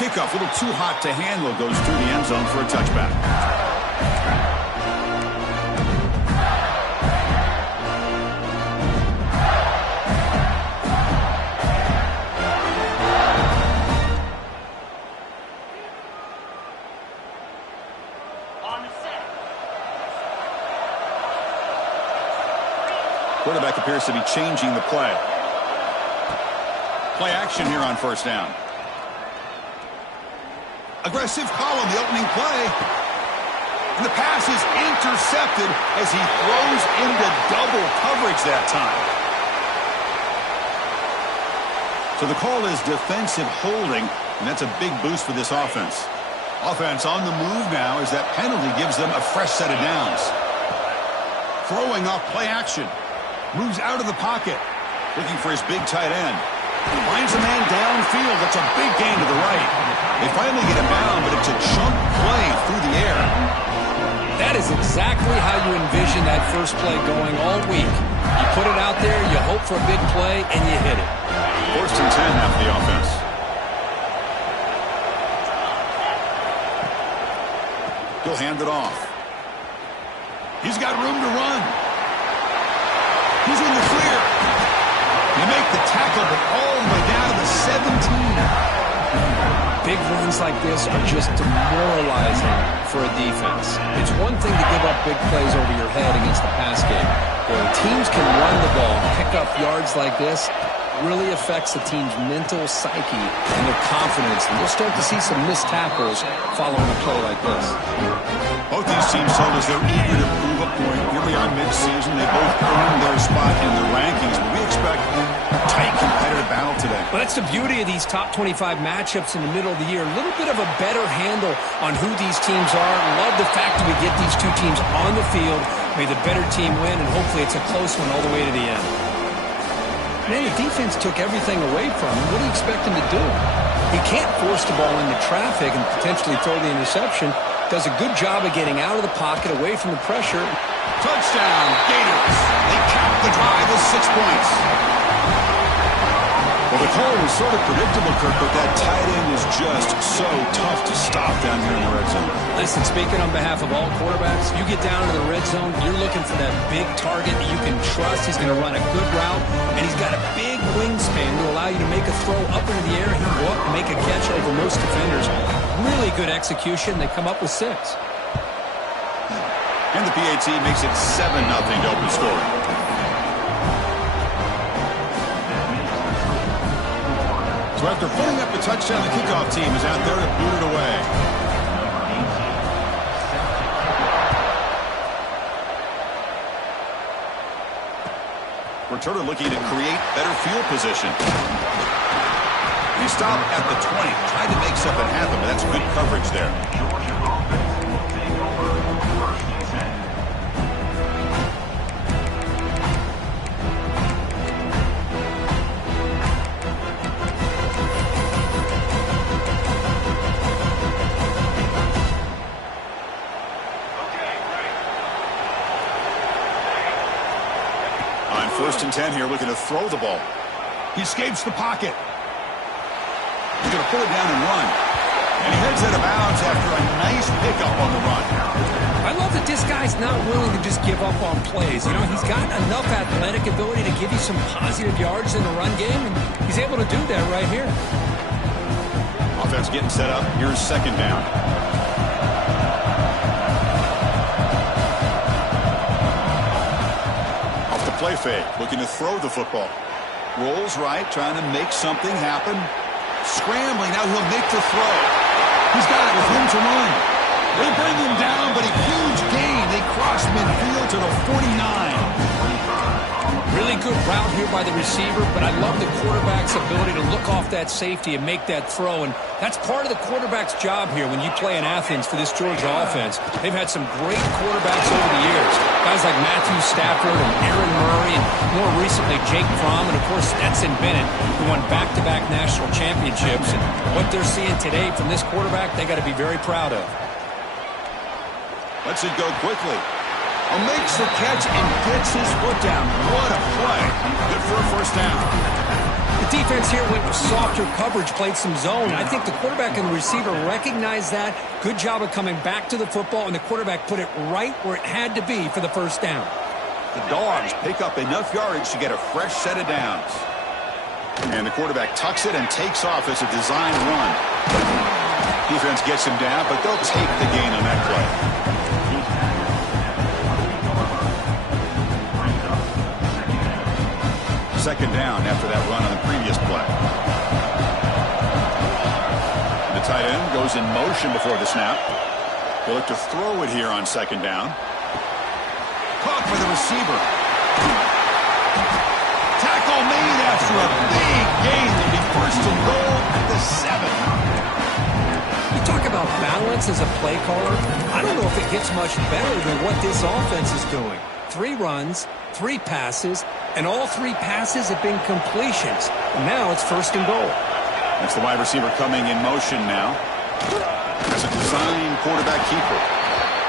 kickoff, a little too hot to handle, goes through the end zone for a touchback. Quarterback appears to be changing the play. Play action here on first down. Aggressive call on the opening play. And the pass is intercepted as he throws into double coverage that time. So the call is defensive holding, and that's a big boost for this offense. Offense on the move now as that penalty gives them a fresh set of downs. Throwing off play action. Moves out of the pocket. Looking for his big tight end. Finds a man downfield. That's a big gain to the right. They finally get him down, but it's a chunk play through the air. That is exactly how you envision that first play going all week. You put it out there, you hope for a big play, and you hit it. 1st and 10 half the offense. He'll hand it off. He's got room to run. He's in the clear. They make the tackle, but all the way down to the 17. Big runs like this are just demoralizing for a defense. It's one thing to give up big plays over your head against the pass game. When teams can run the ball, pick up yards like this, really affects the team's mental psyche and their confidence. And we'll start to see some missed tackles following a play like this. Both these teams told us they're eager to prove a point. Here we are mid-season. They both earned their spot in the rankings, but we expect a tight competitive battle today. Well, that's the beauty of these top 25 matchups in the middle of the year. A little bit of a better handle on who these teams are. Love the fact that we get these two teams on the field. May the better team win, and hopefully it's a close one all the way to the end. Man, the defense took everything away from him. What do you expect him to do? He can't force the ball into traffic and potentially throw the interception. Does a good job of getting out of the pocket, away from the pressure. Touchdown, Gators. They cap the drive with 6 points. Well, the call was sort of predictable, Kirk, but that tight end is just so tough to stop down here in the red zone. Listen, speaking on behalf of all quarterbacks, you get down to the red zone, you're looking for that big target that you can trust. He's going to run a good route, and he's got a big wingspan to allow you to make a throw up into the air. He can go up and make a catch over most defenders. Really good execution. They come up with 6. And the PAT makes it 7-0 to open score. So after putting up a touchdown, the kickoff team is out there to boot it away. Returner looking to create better field position. He stopped at the 20, tried to make something happen, but that's good coverage there. On 1st and 10 here, looking to throw the ball. He escapes the pocket. He's going to pull it down and run. And he heads out of bounds after a nice pickup on the run. I love that this guy's not willing to just give up on plays. You know, he's got enough athletic ability to give you some positive yards in the run game, and he's able to do that right here. Offense getting set up. Here's 2nd down. Off the play fake, looking to throw the football. Rolls right, trying to make something happen. Scrambling, now he'll make the throw. He's got it with room to run. They bring him down, but a huge gain. They cross midfield to the 49. Really good route here by the receiver, but I love the quarterback's ability to look off that safety and make that throw, and that's part of the quarterback's job here when you play in Athens for this Georgia offense. They've had some great quarterbacks over the years, guys like Matthew Stafford and Aaron Murray, and more recently Jake Fromm, and of course Stetson Bennett, who won back-to-back national championships, and what they're seeing today from this quarterback, they got to be very proud of. Lets it go quickly. Makes the catch and gets his foot down. What a play. Good for a 1st down. Defense here went with softer coverage, played some zone. I think the quarterback and the receiver recognized that. Good job of coming back to the football, and the quarterback put it right where it had to be for the first down. The Dogs pick up enough yardage to get a fresh set of downs. And the quarterback tucks it and takes off as a design run. Defense gets him down, but they'll take the gain on that play. Second down after that run on the previous play. The tight end goes in motion before the snap. They'll look to throw it here on second down. Caught for the receiver. Tackle made after a big gain. It'll be first and goal at the 7. You talk about balance as a play caller. I don't know if it gets much better than what this offense is doing. 3 runs, 3 passes, and all 3 passes have been completions. And now it's first and goal. That's the wide receiver coming in motion now. That's a design quarterback keeper.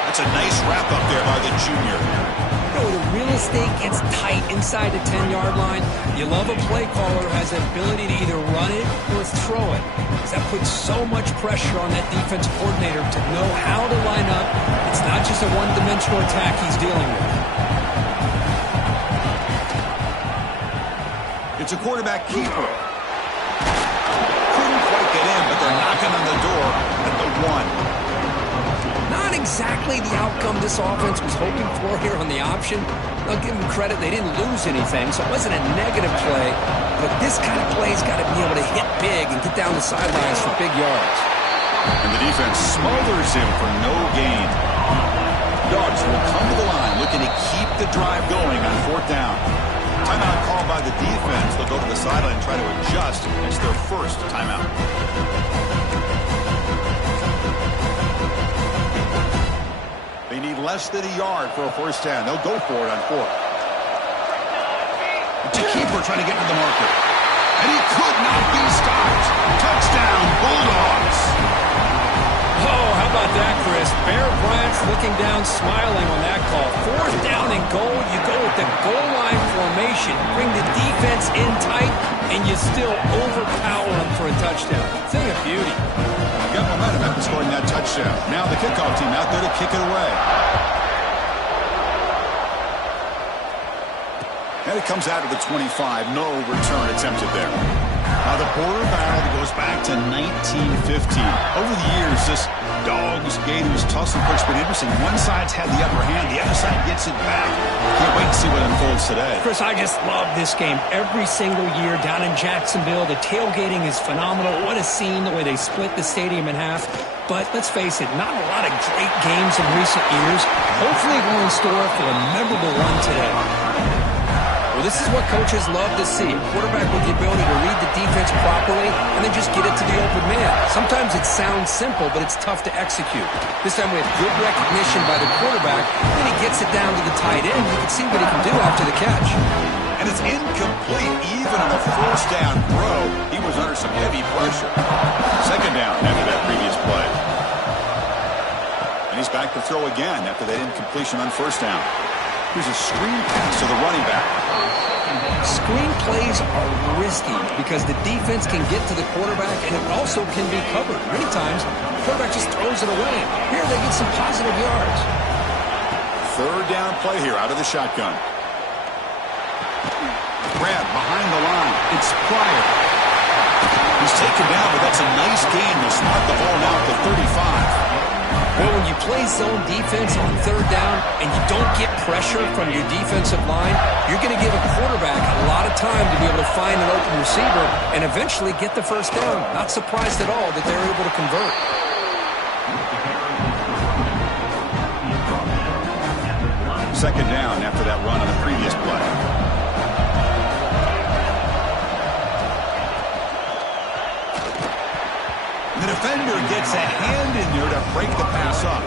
That's a nice wrap up there by the junior. You know, the real estate gets tight inside the 10-yard line. You love a play caller who has the ability to either run it or throw it. That puts so much pressure on that defense coordinator to know how to line up. It's not just a one-dimensional attack he's dealing with. It's a quarterback keeper. Couldn't quite get in, but they're knocking on the door at the 1. Not exactly the outcome this offense was hoping for here on the option. I'll give them credit. They didn't lose anything, so it wasn't a negative play. But this kind of play's got to be able to hit big and get down the sidelines for big yards. And the defense smothers him for no gain. Dogs will come to the line looking to keep the drive going on 4th down. Timeout called by the defense. They'll go to the sideline and try to adjust. It's their first timeout. They need less than a yard for a first down. They'll go for it on 4th. It's a keeper trying to get to the marker. And he could not be stopped. Touchdown, Bulldogs. Oh, how about that, Chris? Bear Bryant's looking down, smiling on that call. 4th down and goal. You go with the goal line formation. Bring the defense in tight, and you still overpower them for a touchdown. Thing of beauty. Got momentum after scoring that touchdown. Now the kickoff team out there to kick it away. And it comes out of the 25. No return attempted there. Now the border battle goes back to 1915. Over the years, this Dogs-Gators tussle puts been interesting. One side's had the upper hand. The other side gets it back. Can't wait to see what unfolds today. Chris, I just love this game every single year down in Jacksonville. The tailgating is phenomenal. What a scene, the way they split the stadium in half. But let's face it, not a lot of great games in recent years. Hopefully we're in store for a memorable one today. Well, this is what coaches love to see. A quarterback with the ability to read the defense properly and then just get it to the open man. Sometimes it sounds simple, but it's tough to execute. This time we have good recognition by the quarterback. Then he gets it down to the tight end. You can see what he can do after the catch. And it's incomplete. Even on a first down throw, he was under some heavy pressure. Second down after that previous play. And he's back to throw again after that incompletion on first down. Here's a screen pass to the running back. Screen plays are risky because the defense can get to the quarterback and it also can be covered. Many times, the quarterback just throws it away. Here, they get some positive yards. Third down play here out of the shotgun. Grab behind the line. It's Pryor. He's taken down, but that's a nice gain. They'll spot the ball now at the 35. Well, when you play zone defense on third down and you don't get pressure from your defensive line, you're going to give a quarterback a lot of time to be able to find an open receiver and eventually get the first down. Not surprised at all that they're able to convert. Second down after that run on the previous play. The defender gets a hand in there to break the pass up.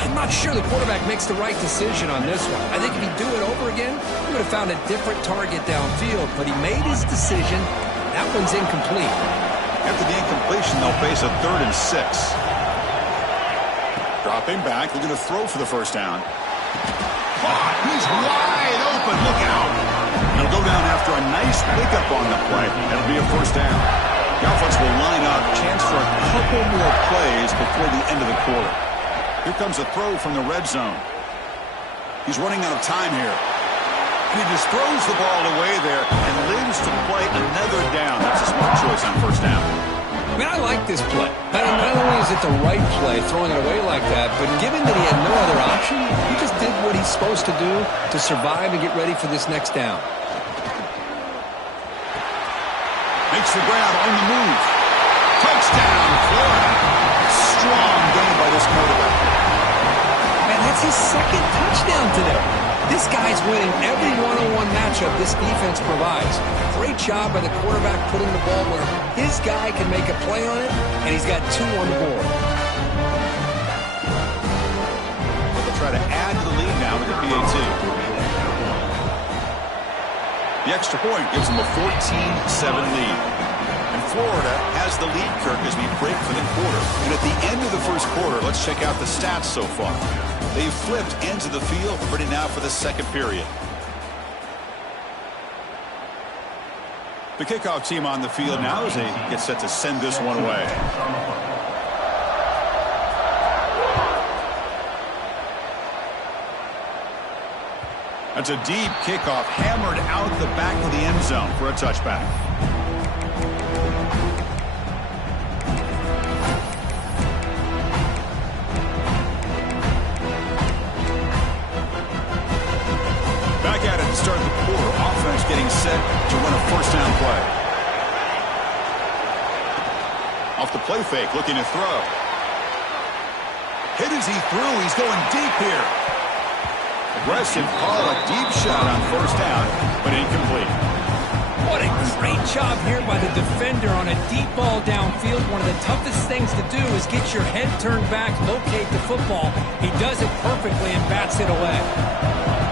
I'm not sure the quarterback makes the right decision on this one. I think if he'd do it over again, he would have found a different target downfield, but he made his decision. That one's incomplete. After the incompletion, they'll face a 3rd and 6. Dropping back, they're going to throw for the first down. He's wide open, look out. It'll go down after a nice pickup on the play. It'll be a first down. The offense will line up. Chance for a couple more plays before the end of the quarter. Here comes a throw from the red zone. He's running out of time here. And he just throws the ball away there and lives to play another down. That's a smart choice on first down. I mean, I like this play. Not only is it the right play, throwing it away like that, but given that he had no other option, he just did what he's supposed to do to survive and get ready for this next down. Makes the grab on the move. Touchdown, Florida. Strong game by this quarterback. Man, that's his second touchdown today. This guy's winning every one-on-one matchup this defense provides. Great job by the quarterback putting the ball where his guy can make a play on it, and he's got 2 on the board. They'll try to add to the lead now with the PAT. The extra point gives them a 14-7 lead. And Florida has the lead, Kirk, as we break for the quarter. And at the end of the first quarter, let's check out the stats so far. They've flipped ends of the field, ready now for the second period. The kickoff team on the field now as they get set to send this one away. That's a deep kickoff, hammered out the back of the end zone for a touchback. Back at it to start the quarter. Offense getting set to run a first down play. Off the play fake, looking to throw. Hit as he threw. He's going deep here. Aggressive call, a deep shot on first down, but incomplete. What a great job here by the defender on a deep ball downfield. One of the toughest things to do is get your head turned back, locate the football. He does it perfectly and bats it away.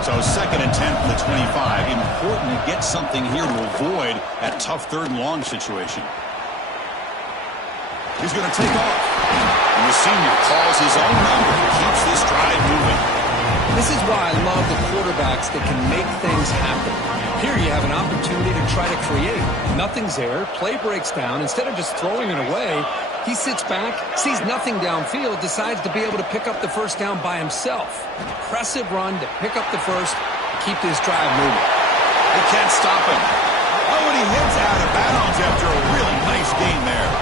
So 2nd and 10 from the 25. Important to get something here to avoid that tough 3rd and long situation. He's going to take off. And the senior calls his own number and keeps this drive moving. This is why I love the quarterbacks that can make things happen. Here you have an opportunity to try to create. Nothing's there. Play breaks down. Instead of just throwing it away, he sits back, sees nothing downfield, decides to be able to pick up the first down by himself. Impressive run to pick up the first, keep this drive moving. They can't stop him. Oh, and he hits out of bounds after a really nice gain there.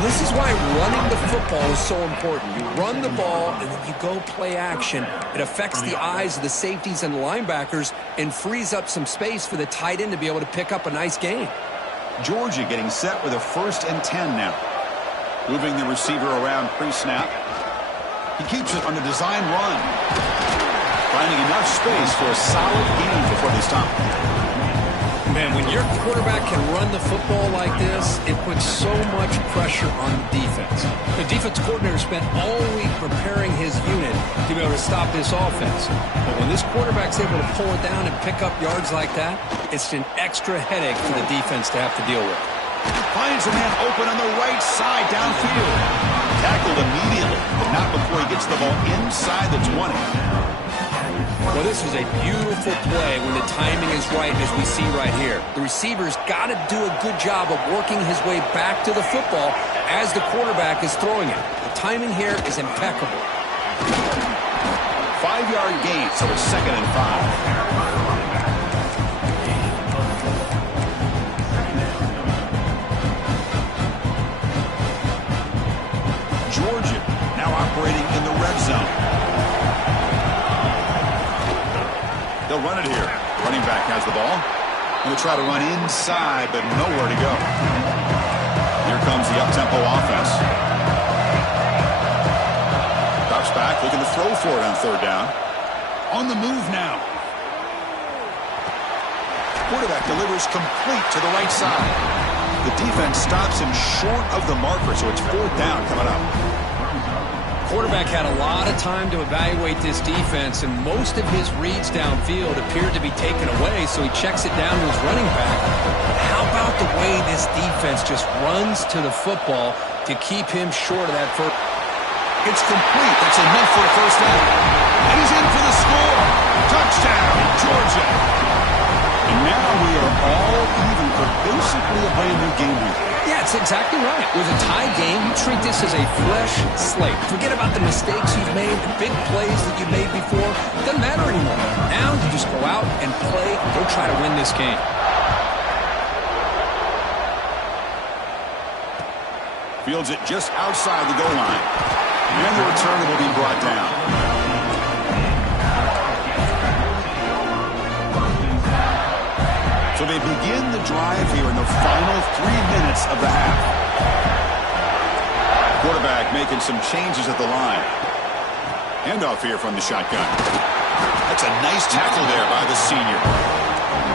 This is why running the football is so important. You run the ball, and then you go play action. It affects the eyes of the safeties and the linebackers and frees up some space for the tight end to be able to pick up a nice gain. Georgia getting set with a 1st and 10 now. Moving the receiver around pre-snap. He keeps it on the design run. Finding enough space for a solid gain before they stop. Man, when your quarterback can run the football like this, it puts so much pressure on the defense. The defense coordinator spent all week preparing his unit to be able to stop this offense. But when this quarterback's able to pull it down and pick up yards like that, it's an extra headache for the defense to have to deal with. Finds a man open on the right side downfield. Tackled immediately, but not before he gets the ball inside the 20. Well, this was a beautiful play when the timing is right, as we see right here. The receiver's got to do a good job of working his way back to the football as the quarterback is throwing it. The timing here is impeccable. 5-yard gain, so it's 2nd and 5. Georgia now operating in the red zone. They'll run it here. Running back has the ball. Going to try to run inside, but nowhere to go. Here comes the up-tempo offense. Drops back, looking to throw for it on 3rd down. On the move now. Quarterback delivers complete to the right side. The defense stops him short of the marker, so it's 4th down coming up. Quarterback had a lot of time to evaluate this defense, and most of his reads downfield appeared to be taken away, so he checks it down to his running back. But how about the way this defense just runs to the football to keep him short of that first? It's complete. That's enough for a first down. And he's in for the score. Touchdown, Georgia. basically a brand new game here. Yeah, it's exactly right. With a tie game, you treat this as a fresh slate. Forget about the mistakes you've made, the big plays that you made before. It doesn't matter anymore. Now you just go out and play, go try to win this game. Fields it just outside the goal line. And the return will be brought down. So they begin the drive here in the final 3 minutes of the half. Quarterback making some changes at the line. Handoff here from the shotgun. That's a nice tackle there by the senior.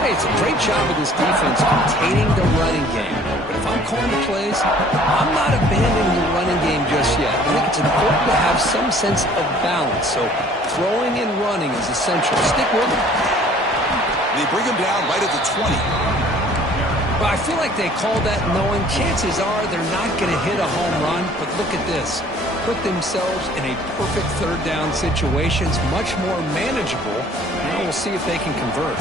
Hey, it's a great job of this defense containing the running game. But if I'm calling the plays, I'm not abandoning the running game just yet. I think it's important to have some sense of balance. So throwing and running is essential. Stick with it. They bring him down right at the 20. But I feel like they called that knowing chances are they're not going to hit a home run. But look at this. Put themselves in a perfect third down situation. It's much more manageable. Now we'll see if they can convert.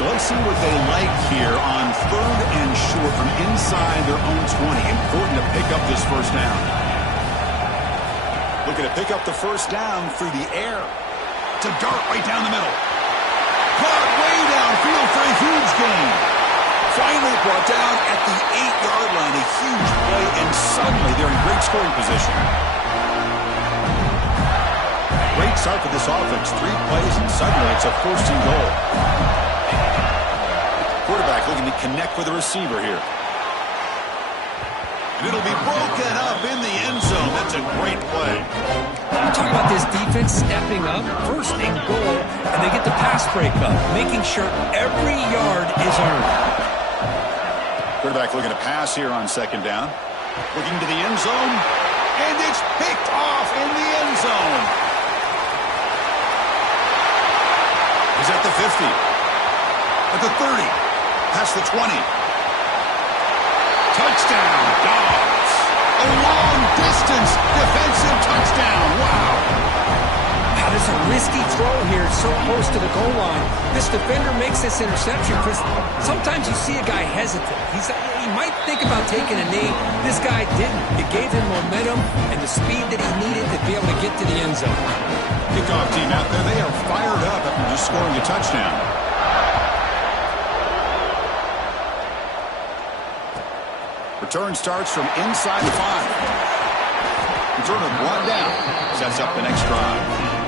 So let's see what they like here on 3rd and short from inside their own 20. Important to pick up this first down. Looking to pick up the first down through the air. To dart right down the middle. Caught way downfield for a huge gain. Finally brought down at the 8-yard line. A huge play, and suddenly they're in great scoring position. Great start for this offense. 3 plays, and suddenly it's a 1st and goal. Quarterback looking to connect with the receiver here. And it'll be broken up in the end zone. That's a great play. I'm talking about this defense stepping up, 1st and goal, and they get the pass breakup, making sure every yard is earned. Quarterback looking to pass here on 2nd down. Looking to the end zone. And it's picked off in the end zone. He's at the 50. At the 30. Past the 20. Touchdown, Dogs. A long-distance defensive touchdown. Wow. There's a risky throw here, so close to the goal line. This defender makes this interception because sometimes you see a guy hesitate. He might think about taking a knee. This guy didn't. It gave him momentum and the speed that he needed to be able to get to the end zone. Kickoff team out there, they are fired up after just scoring a touchdown. Return starts from inside the 5. Return of 1 down. Sets up the next drive.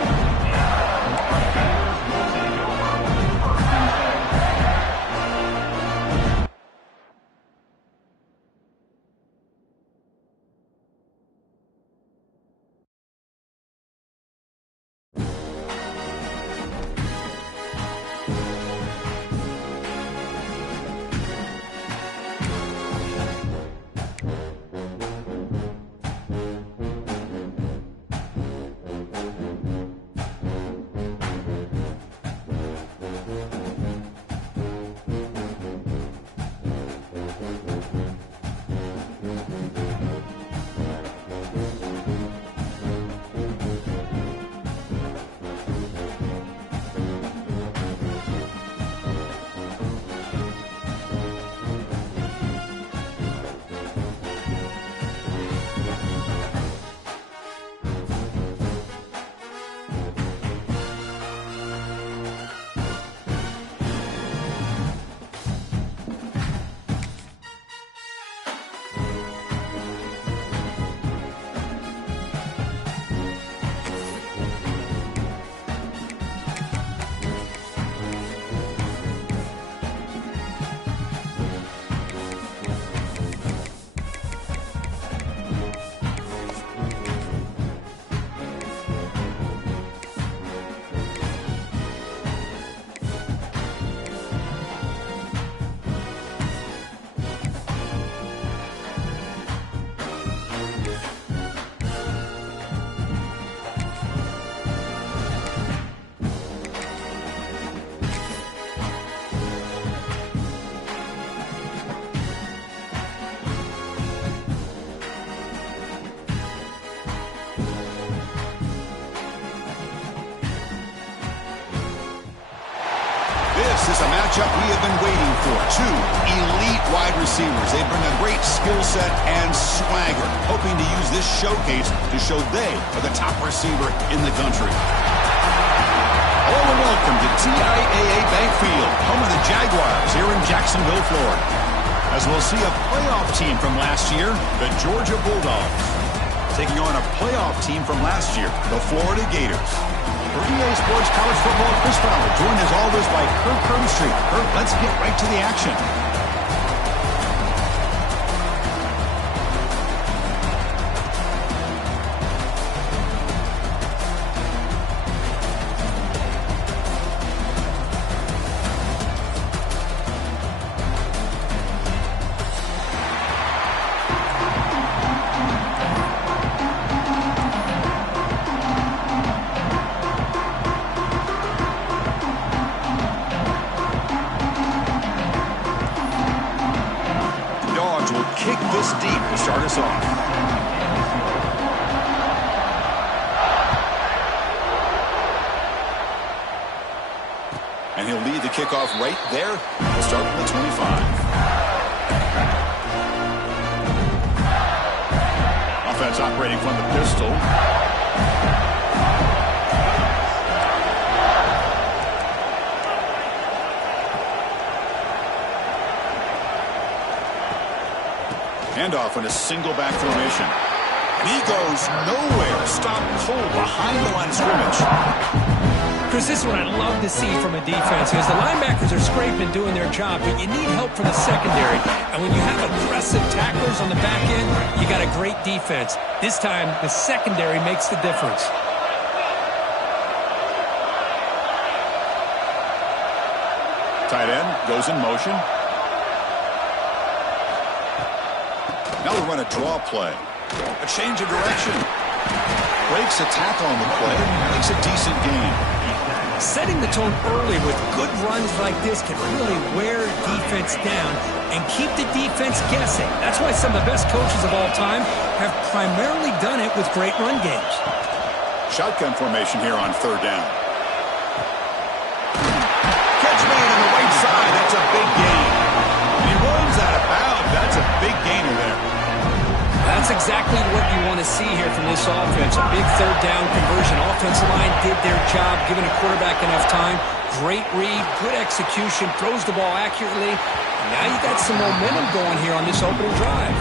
This is a matchup we have been waiting for. Two elite wide receivers. They bring a great skill set and swagger, hoping to use this showcase to show they are the top receiver in the country. Hello and welcome to TIAA Bank Field, home of the Jaguars here in Jacksonville, Florida. As we'll see a playoff team from last year, the Georgia Bulldogs, taking on a playoff team from last year, the Florida Gators. For EA Sports College Football, Chris Fowler, joined as always by Kirk Herbstreit. Kirk, let's get right to the action. Kick this deep to start us off. And he'll lead the kickoff right there. We'll start from the 25. Offense operating from the pistol. Handoff in a single back formation. And he goes nowhere. Stopped cold behind the line of scrimmage. Chris, this is what I love to see from a defense is the linebackers are scraping doing their job, but you need help from the secondary. And when you have aggressive tacklers on the back end, you got a great defense. This time, the secondary makes the difference. Tight end goes in motion. Now we run a draw play. A change of direction. Breaks a tackle on the play. Makes a decent gain. Setting the tone early with good runs like this can really wear defense down and keep the defense guessing. That's why some of the best coaches of all time have primarily done it with great run games. Shotgun formation here on third down. Catch made on the right side. That's a big gain. And he runs out of bounds. That's a big gainer there. That's exactly what you want to see here from this offense. A big third down conversion. Offensive line did their job, giving a quarterback enough time. Great read, good execution, throws the ball accurately. And now you got some momentum going here on this opening drive.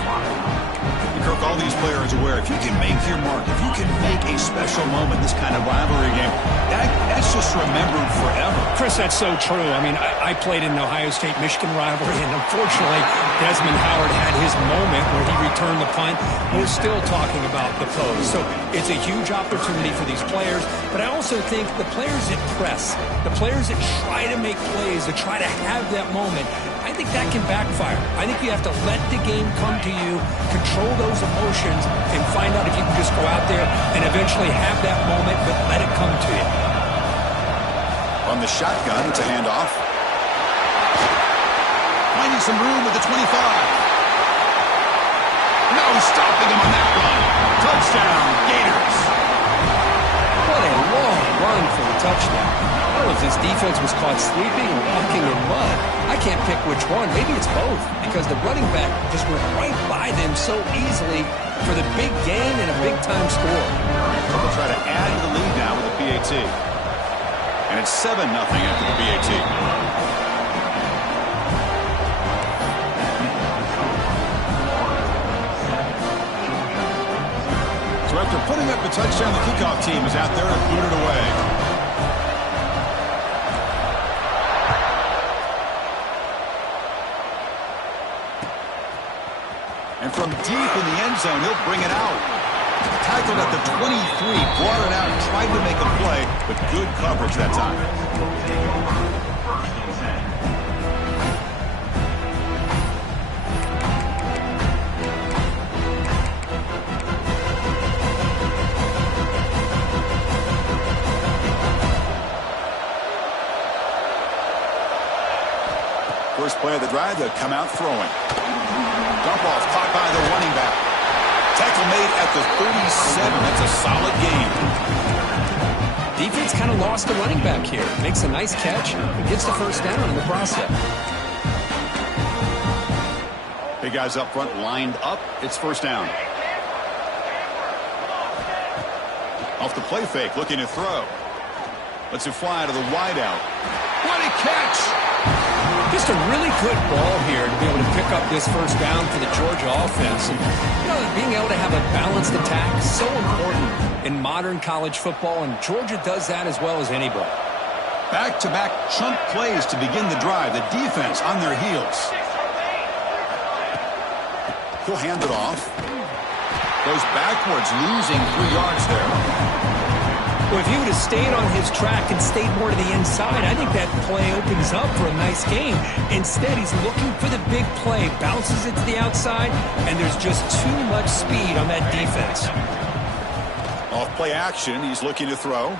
Kirk, all these players are aware, if you can make your mark, if you can make a special moment, this kind of rivalry game, that's just remembered forever. Chris, that's so true. I mean, I played in the Ohio State-Michigan rivalry, and unfortunately, Desmond Howard had his moment where he returned the punt. We're still talking about the pros. So it's a huge opportunity for these players, but I also think the players that press, the players that try to make plays, that try to have that moment, I think that can backfire. I think you have to let the game come to you, control those emotions, and find out if you can just go out there and eventually have that moment, but let it come to you. On the shotgun, it's a handoff. Finding some room with the 25. No stopping him on that run. Touchdown, Gators. What a long run for the touchdown. I don't know if this defense was caught sleeping or walking in mud. I can't pick which one. Maybe it's both, because the running back just went right by them so easily for the big gain and a big-time score. They'll try to add to the lead now with the PAT. And it's 7-0 after the PAT. So after putting up the touchdown, the kickoff team is out there and boot it away. And from deep in the end zone, he'll bring it out. Tackled at the 23, brought it out, tried to make a play, but good coverage that time. First play of the drive, they'll come out throwing. Dump off caught by the running back. Tackle made at the 37. That's a solid gain. Defense kind of lost the running back here. Makes a nice catch and gets the first down in the process. Big guys up front lined up. It's first down. Off the play fake, looking to throw. Lets it fly to the wideout. What a catch! Just a really good ball here to be able to pick up this first down for the Georgia offense. And, being able to have a balanced attack is so important in modern college football, and Georgia does that as well as anybody. Back-to-back chunk plays to begin the drive. The defense on their heels. He'll hand it off. Goes backwards, losing 3 yards there. Well, if he would have stayed on his track and stayed more to the inside, I think that play opens up for a nice game. Instead, he's looking for the big play, bounces it to the outside, and there's just too much speed on that defense. Off play action, he's looking to throw.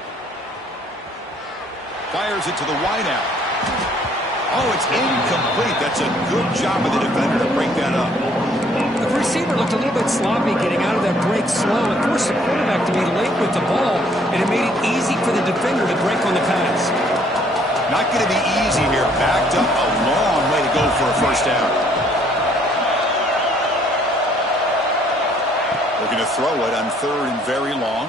Fires it to the wideout. Oh, it's incomplete. That's a good job of the defender to break that up. The receiver looked a little bit sloppy getting out of that break slow and forced the quarterback to be late with the ball, and it made it easy for the defender to break on the pass. Not going to be easy here. Backed up a long way to go for a first down. Looking to throw it on 3rd and very long.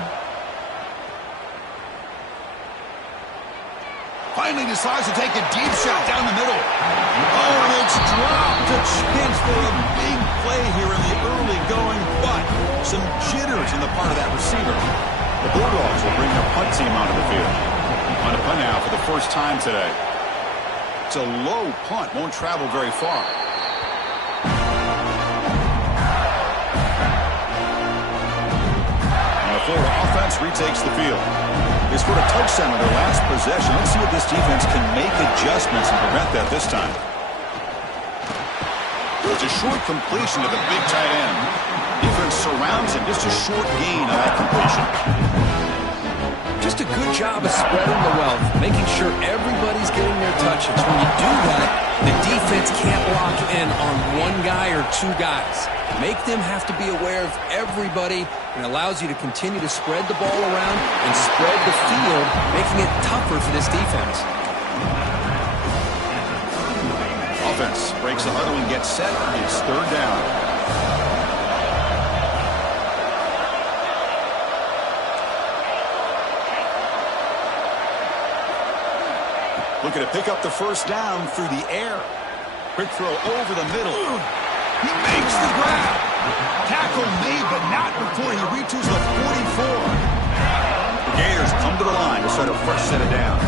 Finally decides to take a deep shot down the middle. Oh, and it's dropped. A chance for a big play here in the early going, but some jitters in the part of that receiver. The Bulldogs will bring their punt team onto the field. On a punt now for the first time today. It's a low punt, won't travel very far. And the Florida offense retakes the field. They scored a touchdown on their last possession. Let's see if this defense can make adjustments and prevent that this time. It's a short completion to the big tight end. Defense surrounds him. Just a short gain on that completion. Just a good job of spreading the wealth, making sure everybody's getting their touches. When you do that, the defense can't lock in on one guy or 2 guys. Make them have to be aware of everybody, and allows you to continue to spread the ball around and spread the field, making it tougher for this defense. Offense breaks the huddle and gets set. It's 3rd down. Looking to pick up the first down through the air. Quick throw over the middle. He makes the grab. Tackle made, but not before he reaches the 44. The Gators come to the line to start a fresh set of downs.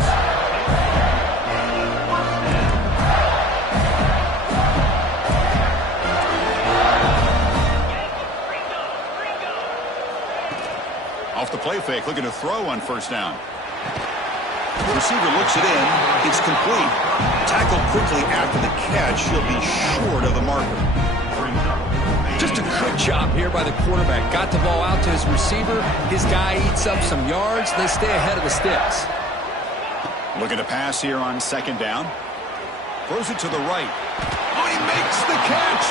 Off the play fake, looking to throw on first down. The receiver looks it in. It's complete. Tackled quickly after the catch. He'll be short of the marker. Just a good job here by the quarterback. Got the ball out to his receiver. His guy eats up some yards. They stay ahead of the sticks. Looking to pass here on 2nd down. Throws it to the right. Oh, he makes the catch.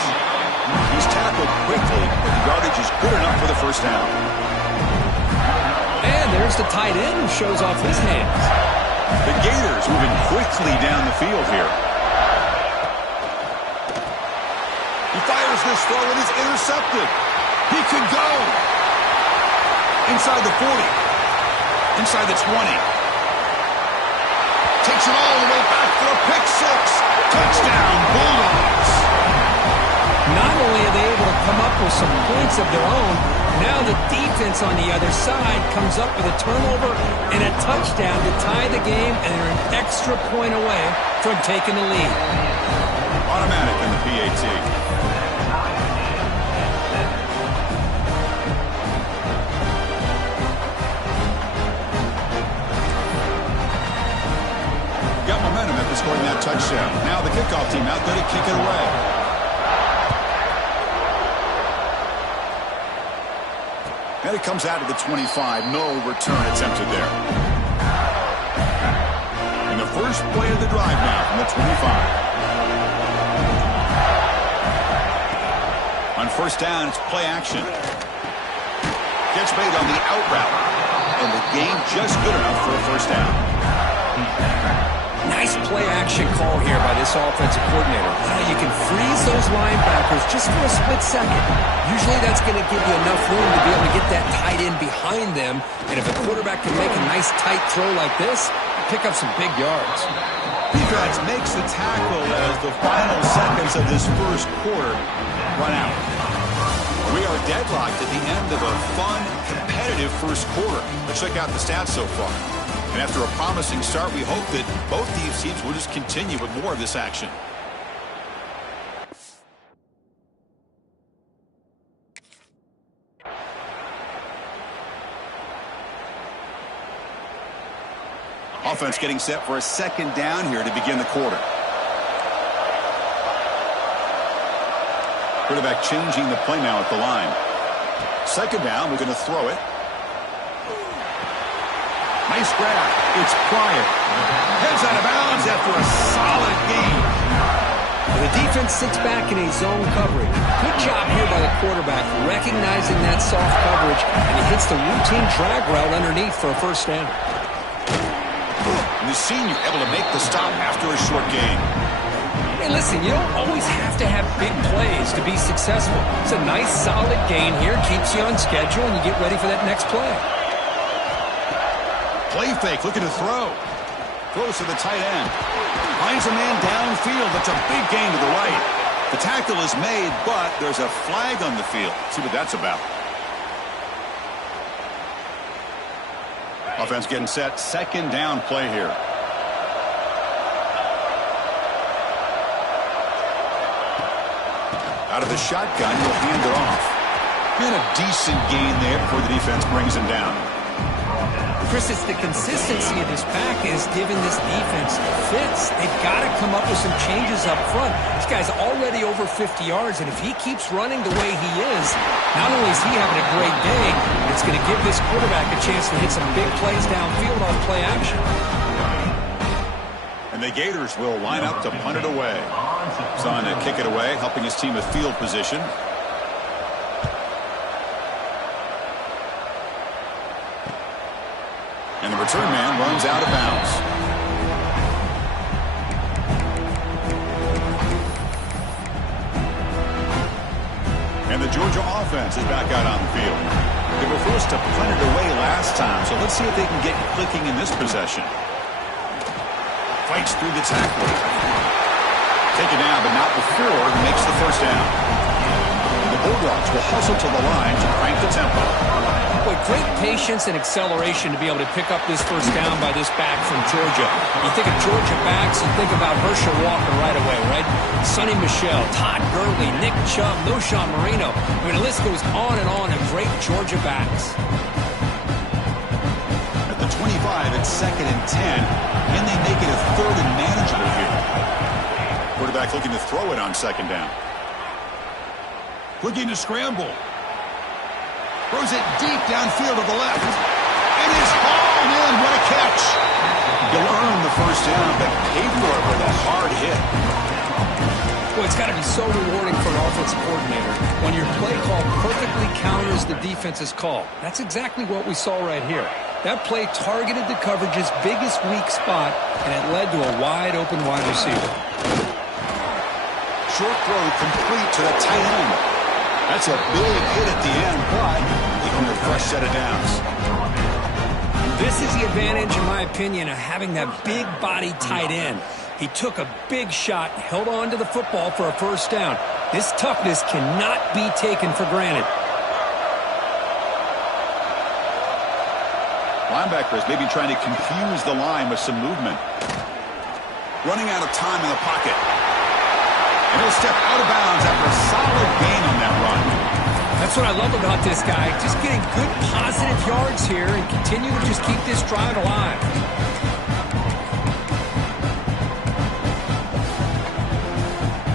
He's tackled quickly, but the yardage is good enough for the first down. And there's the tight end who shows off his hands. The Gators moving quickly down the field here. He fires this throw and it's intercepted. He could go. Inside the 40. Inside the 20. Takes it all the way back for a pick 6. Touchdown, Bulldogs. Not only are they able to come up with some points of their own, now the defense on the other side comes up with a turnover and a touchdown to tie the game, and they're an extra point away from taking the lead. Automatic in the PAT. Got momentum after scoring that touchdown. Now the kickoff team out there to kick it away. And it comes out of the 25. No return attempted there. And the first play of the drive now from the 25. On first down, it's play action. Gets made on the out route. and the gain just good enough for a first down. Nice play-action call here by this offensive coordinator. You can freeze those linebackers just for a split second. Usually that's going to give you enough room to be able to get that tight end behind them. And if a quarterback can make a nice tight throw like this, pick up some big yards. Defense makes the tackle as the final seconds of this first quarter run out. We are deadlocked at the end of a fun, competitive first quarter. Let's check out the stats so far. And after a promising start, we hope that both these teams will just continue with more of this action. Offense getting set for a second down here to begin the quarter. Quarterback changing the play now at the line. Second down, we're going to throw it. Nice grab. It's Pryor. Heads out of bounds after a solid gain. The defense sits back in a zone coverage. Good job here by the quarterback, recognizing that soft coverage, and he hits the routine drag route underneath for a first down. And the senior able to make the stop after a short gain. Hey, listen, you don't always have to have big plays to be successful. It's a nice, solid gain here, keeps you on schedule, and you get ready for that next play. Play fake, looking to throw. Throws to the tight end. Finds a man downfield. That's a big gain to the right. The tackle is made, but there's a flag on the field. See what that's about. Offense getting set. Second down play here. Out of the shotgun, he'll hand it off. And a decent gain there before the defense brings him down. Chris, it's the consistency of this package giving this defense fits. They've got to come up with some changes up front. This guy's already over 50 yards, and if he keeps running the way he is, not only is he having a great day, it's going to give this quarterback a chance to hit some big plays downfield off play action. And the Gators will line up to punt it away. Son to kick it away, helping his team with field position. And the return man runs out of bounds. And the Georgia offense is back out on the field. They were forced to punt it away last time, so let's see if they can get clicking in this possession. Fights through the tackle. Taken down, but not before he makes the first down. The Bulldogs will hustle to the line to crank the tempo. Boy, great patience and acceleration to be able to pick up this first down by this back from Georgia. You think of Georgia backs, you think about Herschel Walker right away, right? Sonny Michel, Todd Gurley, Nick Chubb, Noshawn Marino. I mean, the list goes on and on of great Georgia backs. At the 25, it's 2nd and 10, and they make it a 3rd and manageable here. Quarterback looking to throw it on second down. Looking to scramble. Throws it deep downfield to the left. And is hauled in. What a catch. He'll earn the first down, but paid for it with a hard hit. Boy, it's got to be so rewarding for an offensive coordinator when your play call perfectly counters the defense's call. That's exactly what we saw right here. That play targeted the coverage's biggest weak spot, and it led to a wide-open wide receiver. Short throw complete to the tight end. That's a big hit at the end, but they earn a fresh set of downs. This is the advantage, in my opinion, of having that big body tight end. He took a big shot, held on to the football for a first down. This toughness cannot be taken for granted. Linebackers maybe trying to confuse the line with some movement. Running out of time in the pocket. And he'll step out of bounds after a solid gain on that run. That's what I love about this guy. Just getting good positive yards here and continue to just keep this drive alive.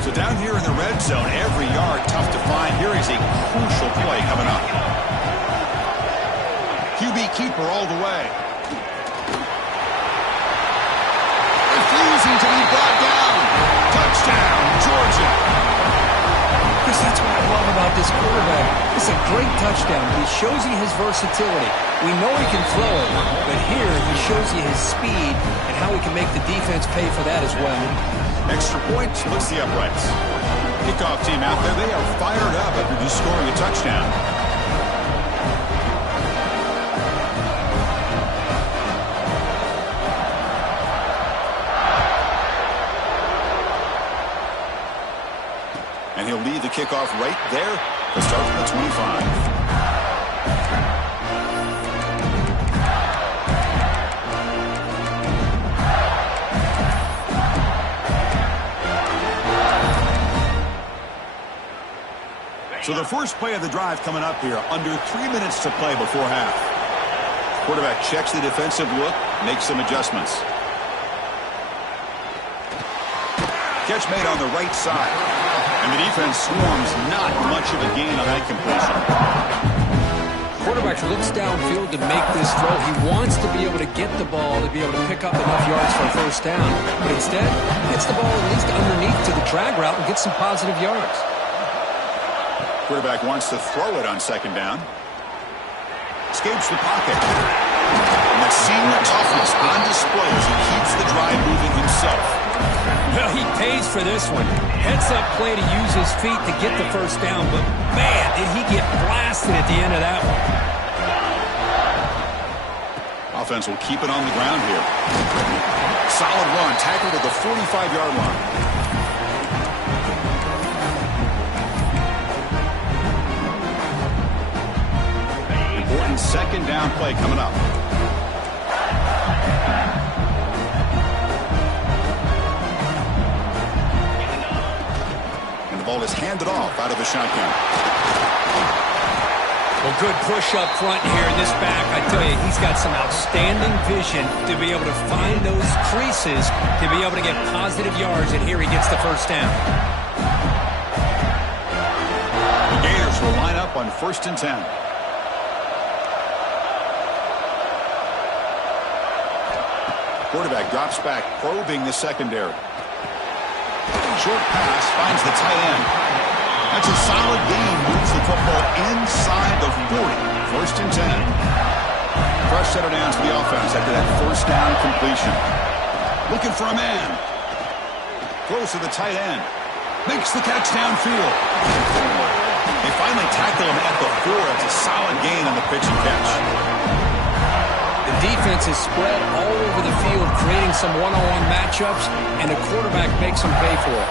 So down here in the red zone, every yard tough to find. Here is a crucial play coming up. QB keeper all the way. Refusing to be brought down. Touchdown, Georgia. Chris, that's what I love about this quarterback. It's a great touchdown. He shows you his versatility. We know he can throw it, but here he shows you his speed and how he can make the defense pay for that as well. Extra point splits the uprights. Kickoff team out there, they are fired up after just scoring a touchdown. And he'll lead the kickoff right there to start from the 25. So the first play of the drive coming up here, under 3 minutes to play before half. Quarterback checks the defensive look, makes some adjustments. Catch made on the right side. And the defense swarms, not much of a gain on that completion. Quarterback looks downfield to make this throw. He wants to be able to get the ball to be able to pick up enough yards for a first down. But instead, gets the ball at least underneath to the drag route and gets some positive yards. Quarterback wants to throw it on second down. Escapes the pocket. And that senior toughness on display as he keeps the drive moving himself. Well, he pays for this one. Heads-up play to use his feet to get the first down, but man, did he get blasted at the end of that one. Offense will keep it on the ground here. Solid run, tackled at the 45-yard line. Important second down play coming up. The ball is handed off out of the shotgun. Well, good push up front here in this back. I tell you, he's got some outstanding vision to be able to find those creases, to be able to get positive yards, and here he gets the first down. The Gators will line up on 1st and 10. Quarterback drops back, probing the secondary. Short pass finds the tight end. That's a solid gain. Moves the football inside the 40. 1st and 10. Fresh set of downs for the offense after that first down completion. Looking for a man. Throws to the tight end. Makes the catch downfield. They finally tackle him at the 4. It's a solid gain on the pitch and catch. The defense is spread all over the field, creating some one-on-one matchups, and the quarterback makes them pay for it.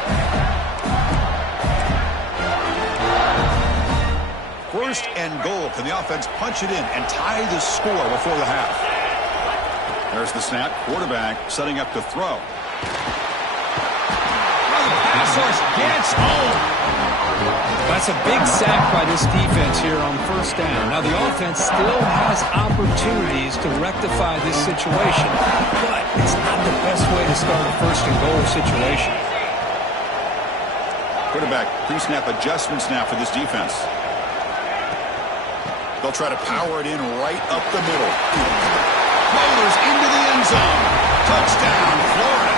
1st and goal. Can the offense punch it in and tie the score before the half? There's the snap. Quarterback setting up to throw. Pass rush gets home. That's a big sack by this defense here on 1st down. Now, the offense still has opportunities to rectify this situation, but it's not the best way to start a 1st and goal situation. Quarterback pre-snap adjustments now for this defense. They'll try to power it in right up the middle. Motors into the end zone. Touchdown, Florida.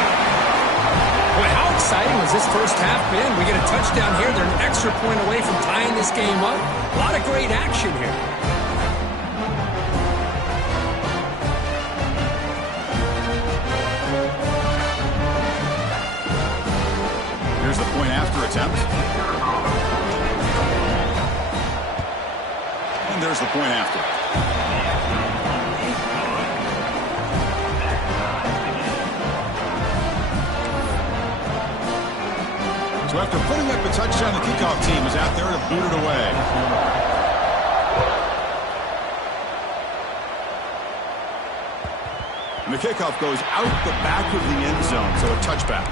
Boy, how exciting has this first half been? We get a touchdown here. They're an extra point away from tying this game up. A lot of great action here. Here's the point after attempt. And there's the point after. So after putting up a touchdown, the kickoff team is out there to boot it away. And the kickoff goes out the back of the end zone, so a touchback.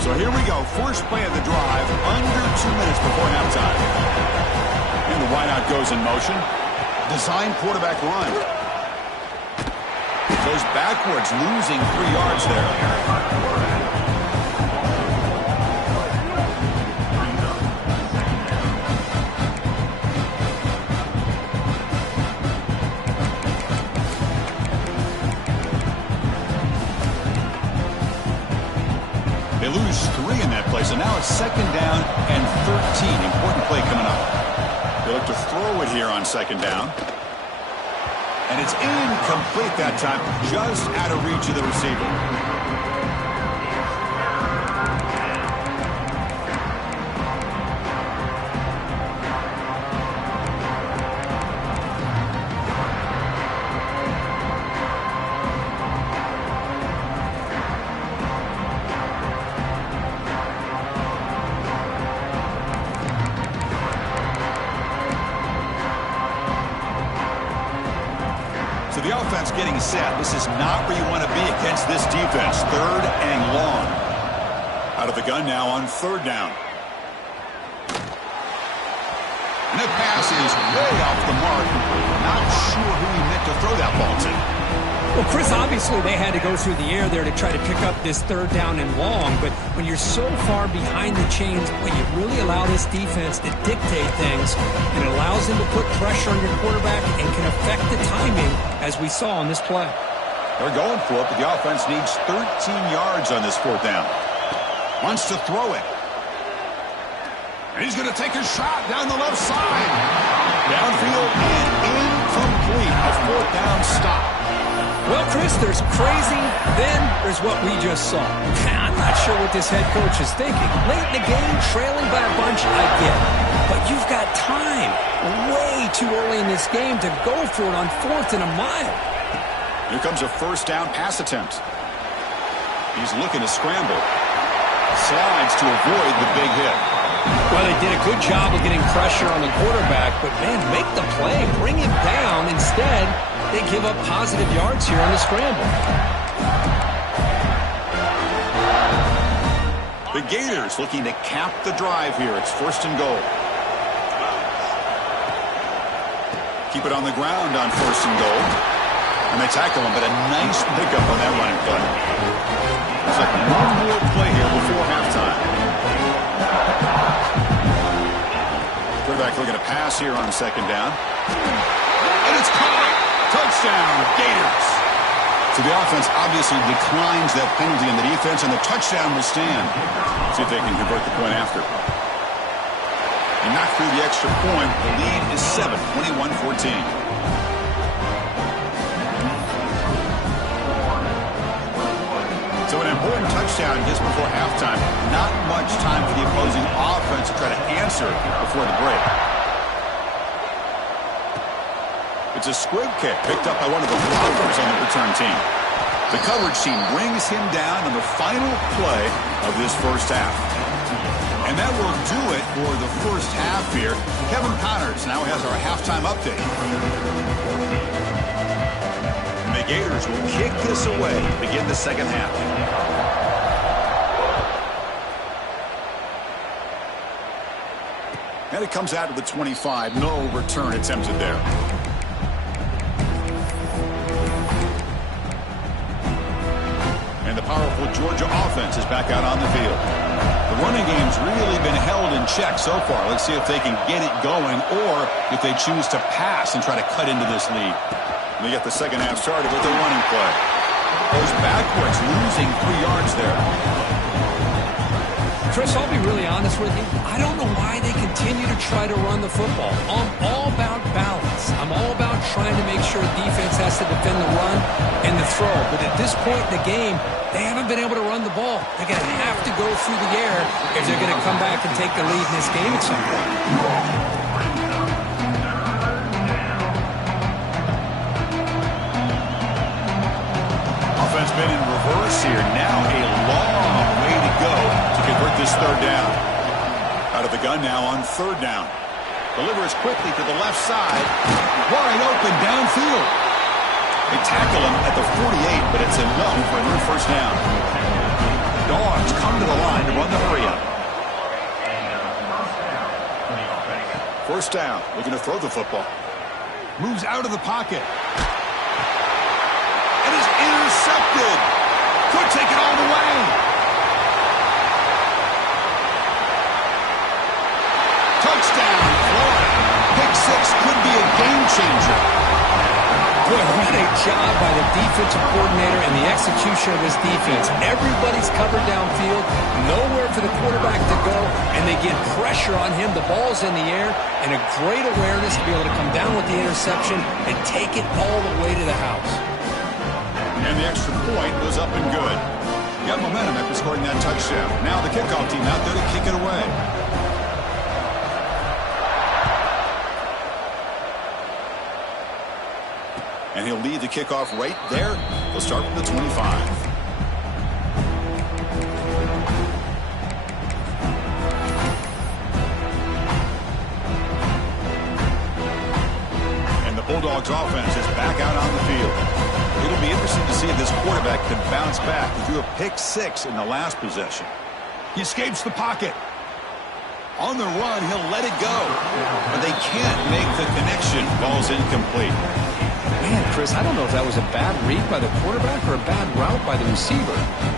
So here we go, first play of the drive, under 2 minutes before halftime. And the wideout goes in motion. Design quarterback run. Goes backwards, losing 3 yards there. They lose 3 in that play, so now it's 2nd down and 13. Important play coming up. They look to throw it here on 2nd down. And it's incomplete that time, just out of reach of the receiver. So the offense getting set. This is not where you want to be against this defense. 3rd and long. Out of the gun now on 3rd down. And the pass is way off the mark. Not sure who he meant to throw that ball to. Well, Chris, obviously they had to go through the air there to try to pick up this 3rd down and long, but when you're so far behind the chains, when you really allow this defense to dictate things, and it allows them to put pressure on your quarterback and can affect the timing, as we saw on this play. They're going for it, but the offense needs 13 yards on this 4th down. Wants to throw it. And he's going to take a shot down the left side. Downfield and incomplete. A 4th down stop. Well, Chris, there's crazy, then there's what we just saw. I'm not sure what this head coach is thinking. Late in the game, trailing by a bunch, I get it. But you've got time, way too early in this game, to go for it on 4th and a mile. Here comes a 1st down pass attempt. He's looking to scramble. Slides to avoid the big hit. Well, they did a good job of getting pressure on the quarterback, but, man, make the play, bring him down. Instead, they give up positive yards here on the scramble. The Gators looking to cap the drive here. It's 1st and goal. Keep it on the ground on 1st and goal. And they tackle him, but a nice pickup on that running play. Looks like one more play here before halftime. Quarterback looking to pass here on 2nd down. And it's caught. Touchdown, Gators. So the offense obviously declines that penalty in the defense, and the touchdown will stand. See if they can convert the point after. And knock through the extra point. The lead is 7, 21-14. So an important touchdown just before halftime. Not much time for the opposing offense to try to answer before the break. It's a squib kick picked up by one of the blockers on the return team. The coverage team brings him down on the final play of this 1st half. And that will do it for the 1st half here. Kevin Connors now has our halftime update. And the Gators will kick this away to begin the 2nd half. And it comes out of the 25. No return attempted there. And the powerful Georgia offense is back out on the field. The running game's really been held in check so far. Let's see if they can get it going or if they choose to pass and try to cut into this lead. And they get the 2nd half started with a running play. Goes backwards, losing 3 yards there. Chris, I'll be really honest with you. I don't know why they continue to try to run the football. I'm all about balance. I'm all about trying to make sure defense has to defend the run and the throw. But at this point in the game, they haven't been able to run the ball. They're going to have to go through the air if they're going to come back and take the lead in this game at some point. Offense been in reverse here. Now a long way to go to convert this 3rd down. Out of the gun now on 3rd down. Delivers quickly to the left side. Wide open downfield. They tackle him at the 48, but it's enough for a new 1st down. Dogs come to the line to run the hurry up. 1st down, looking to throw the football. Moves out of the pocket. And is intercepted. Could take it all the way. Touchdown, Florida. Pick 6 could be a game changer. Boy, what a job by the defensive coordinator and the execution of his defense. Everybody's covered downfield, nowhere for the quarterback to go, and they get pressure on him. The ball's in the air, and a great awareness to be able to come down with the interception and take it all the way to the house. And the extra point was up and good. Got momentum after scoring that touchdown. Now the kickoff team out there to kick it away. And he'll lead the kickoff right there. He'll start from the 25. And the Bulldogs offense is back out on the field. It'll be interesting to see if this quarterback can bounce back. He threw a pick-6 in the last possession. He escapes the pocket. On the run, he'll let it go. But they can't make the connection. Ball's incomplete. Man, Chris, I don't know if that was a bad read by the quarterback or a bad route by the receiver.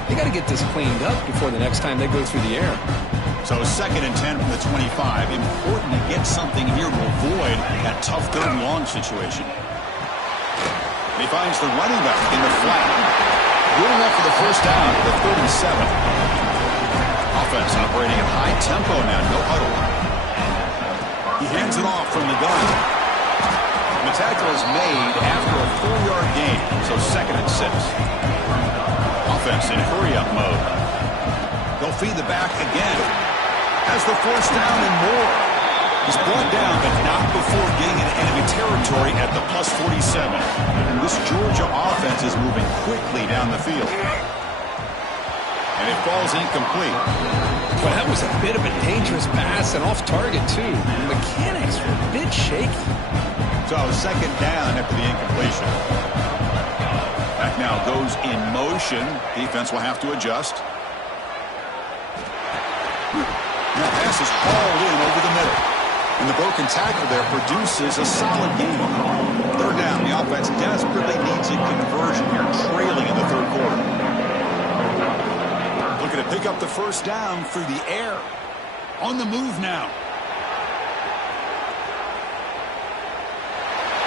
They got to get this cleaned up before the next time they go through the air. So 2nd and 10 from the 25. Important to get something here to avoid that tough 3rd and long situation. He finds the running back in the flat. Good enough for the first down at the 37. Offense operating at high tempo now. No huddle. He hands it off from the gun. The tackle is made after a 4-yard gain, so 2nd and 6. Offense in hurry-up mode. They'll feed the back again. Has the first down and more. He's brought down, but not before getting into enemy territory at the plus 47. And this Georgia offense is moving quickly down the field. And it falls incomplete. Well, that was a bit of a dangerous pass and off target, too. The mechanics were a bit shaky. So 2nd down after the incompletion. Back now goes in motion. Defense will have to adjust. Now pass is hauled in over the middle. And the broken tackle there produces a solid gain. 3rd down. The offense desperately needs a conversion here, trailing in the 3rd quarter. Looking to pick up the first down through the air. On the move now.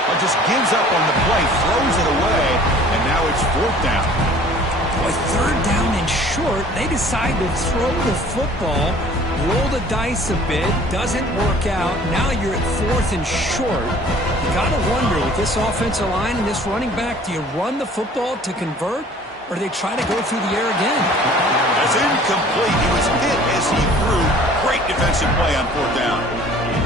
But just gives up on the play, throws it away, and now it's 4th down. Boy, 3rd down and short, they decide to throw the football, roll the dice a bit, doesn't work out. Now you're at 4th and short. You got to wonder, with this offensive line and this running back, do you run the football to convert, or do they try to go through the air again? That's incomplete. He was hit as he threw. Great defensive play on 4th down.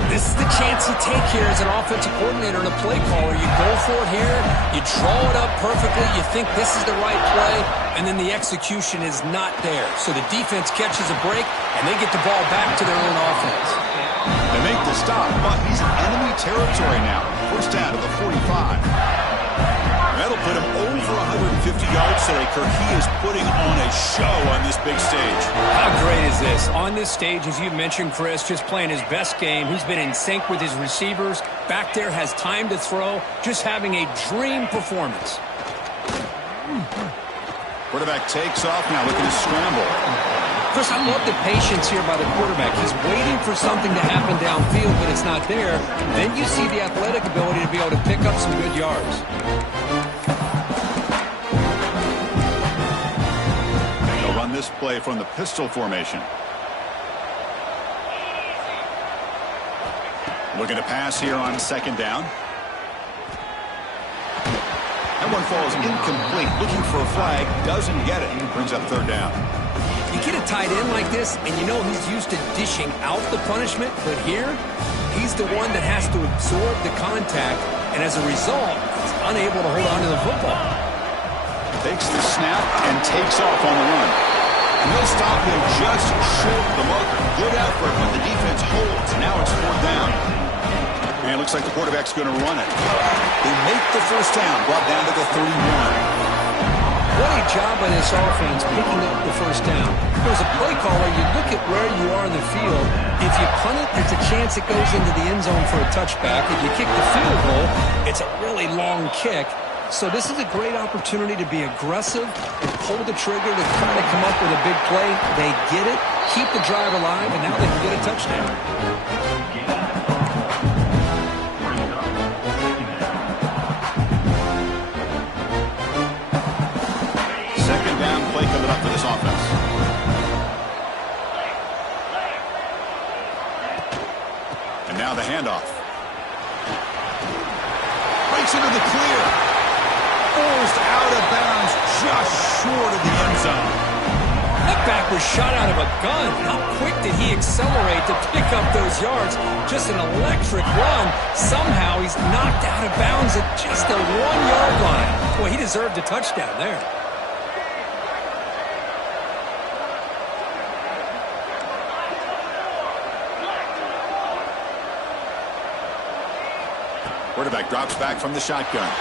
This is the chance you take here as an offensive coordinator and a play caller. You go for it here, you draw it up perfectly, you think this is the right play, and then the execution is not there. So the defense catches a break, and they get the ball back to their own offense. They make the stop, but he's in enemy territory now. First down to the 45. That'll put him over 150 yards today. Kirk, he is putting on a show on this big stage. How great is this? On this stage, as you mentioned, Chris, just playing his best game. He's been in sync with his receivers. Back there, has time to throw. Just having a dream performance. Quarterback takes off now, looking to scramble. Chris, I love the patience here by the quarterback. He's waiting for something to happen downfield, but it's not there. Then you see the athletic ability to be able to pick up some good yards. They'll run this play from the pistol formation. Looking to pass here on 2nd down. That one falls incomplete. Looking for a flag. Doesn't get it. Brings up 3rd down. You get a tight end like this, and you know he's used to dishing out the punishment, but here, he's the one that has to absorb the contact, and as a result, he's unable to hold on to the football. Takes the snap and takes off on the run. And they'll stop him just short of the marker. Good effort, but the defense holds. Now it's 4th down. And it looks like the quarterback's going to run it. They make the first down, brought down to the 31. What a job by this offense picking up the first down. As a play caller, you look at where you are in the field. If you punt it, there's a chance it goes into the end zone for a touchback. If you kick the field goal, it's a really long kick. So this is a great opportunity to be aggressive and pull the trigger to try to come up with a big play. They get it, keep the drive alive, and now they can get a touchdown. handoff. Breaks into the clear. Forced out of bounds just short of the end zone. That back was shot out of a gun. How quick did he accelerate to pick up those yards? Just an electric run. Somehow he's knocked out of bounds at just the 1-yard line. Boy, he deserved a touchdown there. Quarterback drops back from the shotgun.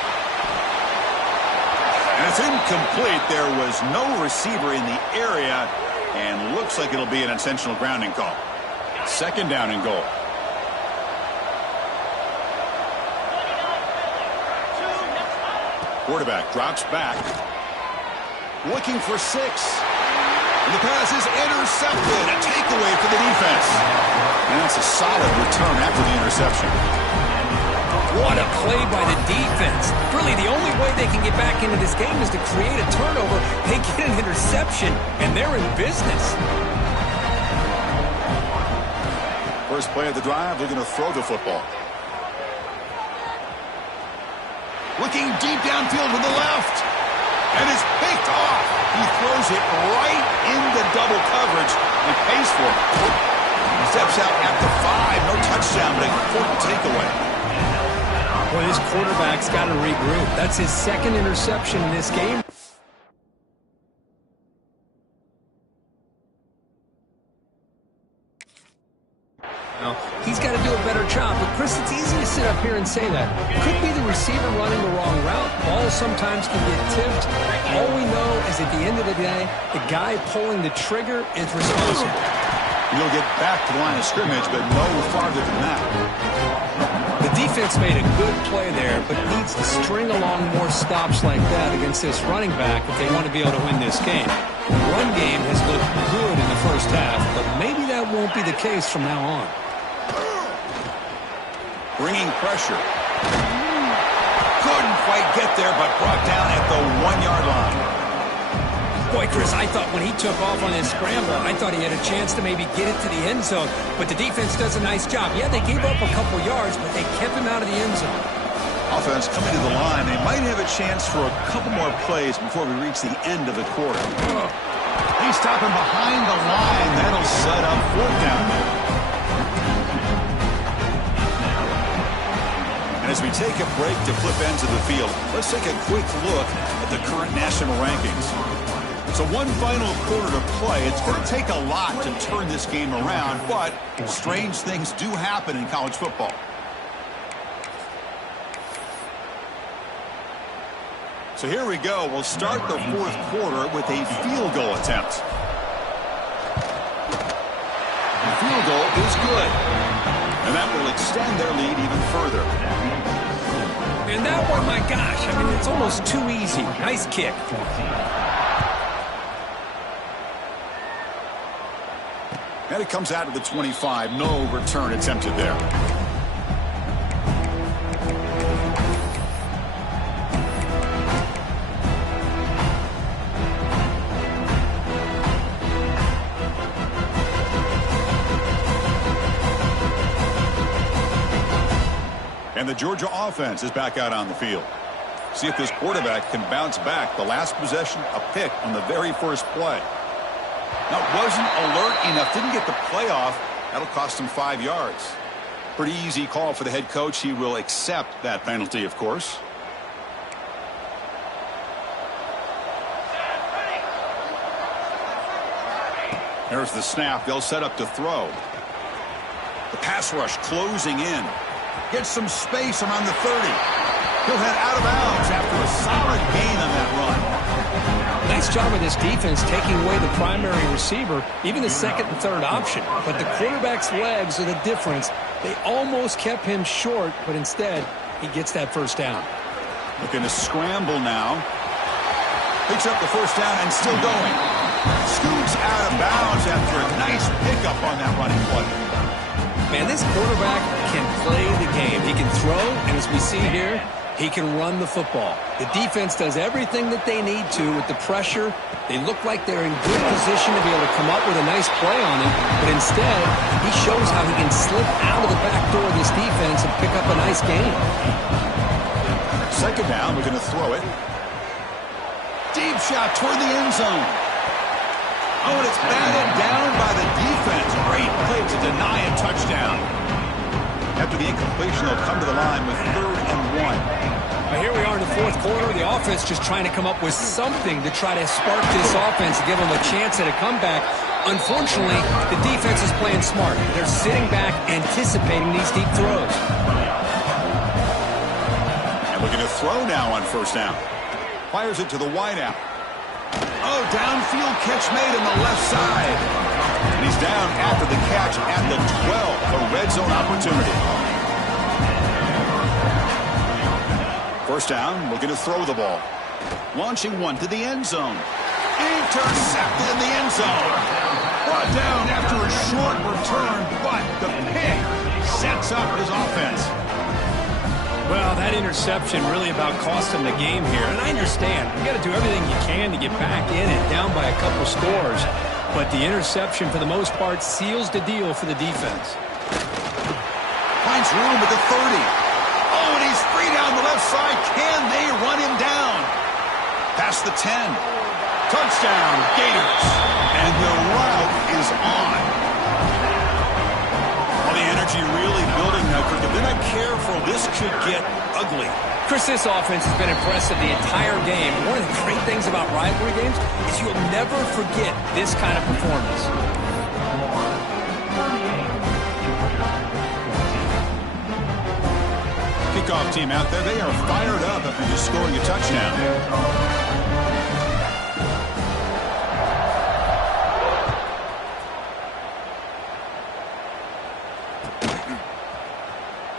And it's incomplete. There was no receiver in the area, and looks like it'll be an intentional grounding call. 2nd down and goal. Quarterback drops back. Looking for 6. And the pass is intercepted. A takeaway for the defense. And that's a solid return after the interception. What a play by the defense. Really, the only way they can get back into this game is to create a turnover. They get an interception, and they're in business. First play of the drive, they're going to throw the football. Looking deep downfield to the left. And it's picked off. He throws it right into double coverage and pays for it. Steps out at the 5. No touchdown, but an important takeaway. Boy, this quarterback's got to regroup. That's his 2nd interception in this game. Now, he's got to do a better job. But, Chris, it's easy to sit up here and say that. Could be the receiver running the wrong route. Balls sometimes can get tipped. All we know is at the end of the day, the guy pulling the trigger is responsible. You'll get back to the line of scrimmage, but no farther than that. The defense made a good play there, but needs to string along more stops like that against this running back if they want to be able to win this game. The run game has looked good in the first half, but maybe that won't be the case from now on. Bringing pressure. Couldn't quite get there, but brought down at the 1-yard line. Boy, Chris, I thought when he took off on his scramble, I thought he had a chance to maybe get it to the end zone. But the defense does a nice job. Yeah, they gave up a couple yards, but they kept him out of the end zone. Offense coming to the line. They might have a chance for a couple more plays before we reach the end of the quarter. They stop him behind the line. That'll set up 4th down. And as we take a break to flip ends of the field, let's take a quick look at the current national rankings. So one final quarter to play. It's going to take a lot to turn this game around, but strange things do happen in college football. So here we go. We'll start the 4th quarter with a field goal attempt. The field goal is good. And that will extend their lead even further. And that one, my gosh, I mean, it's almost too easy. Nice kick. And it comes out of the 25. No return attempted there. And the Georgia offense is back out on the field. See if this quarterback can bounce back. The last possession, a pick on the very first play. Now, wasn't alert enough, didn't get the play off. That'll cost him 5 yards. Pretty easy call for the head coach. He will accept that penalty, of course. There's the snap. They'll set up to throw. The pass rush closing in. Gets some space around the 30. He'll head out of bounds after a solid gain on that run. Nice job of this defense taking away the primary receiver, even the 2nd and 3rd option. But the quarterback's legs are the difference. They almost kept him short, but instead, he gets that 1st down. Looking to scramble now. Picks up the 1st down and still going. Scoots out of bounds after a nice pickup on that running play. Man, this quarterback can play the game. He can throw, and as we see here, He can run the football. The defense does everything that they need to with the pressure. They look like they're in good position to be able to come up with a nice play on him, but instead, he shows how he can slip out of the back door of this defense and pick up a nice gain. Second down, we're going to throw it. Deep shot toward the end zone. Oh, and it's batted down by the defense. Great play to deny a touchdown. After the incompletion, they'll come to the line with 3rd and 1. Here we are in the fourth quarter. The offense just trying to come up with something to try to spark this offense and give them a chance at a comeback. Unfortunately, the defense is playing smart. They're sitting back, anticipating these deep throws. And we're going to throw now on first down. Fires it to the wideout. Oh, downfield catch made on the left side. And he's down after the catch at the 12. A red zone opportunity. First down, looking to throw the ball. Launching one to the end zone. Intercepted in the end zone. Brought down after a short return, but the pick sets up his offense. Well, that interception really about cost him the game here. And I understand. You got to do everything you can to get back in and down by a couple scores. But the interception, for the most part, seals the deal for the defense. Finds room at the 30. Oh, and he's free down the left side. Can they run him down? Past the 10. Touchdown, Gators. And the route is on. Well, the energy really building now. If they're not careful, this could get ugly. Chris, this offense has been impressive the entire game. One of the great things about rivalry games is you'll never forget this kind of performance. Kickoff team out there, they are fired up after just scoring a touchdown.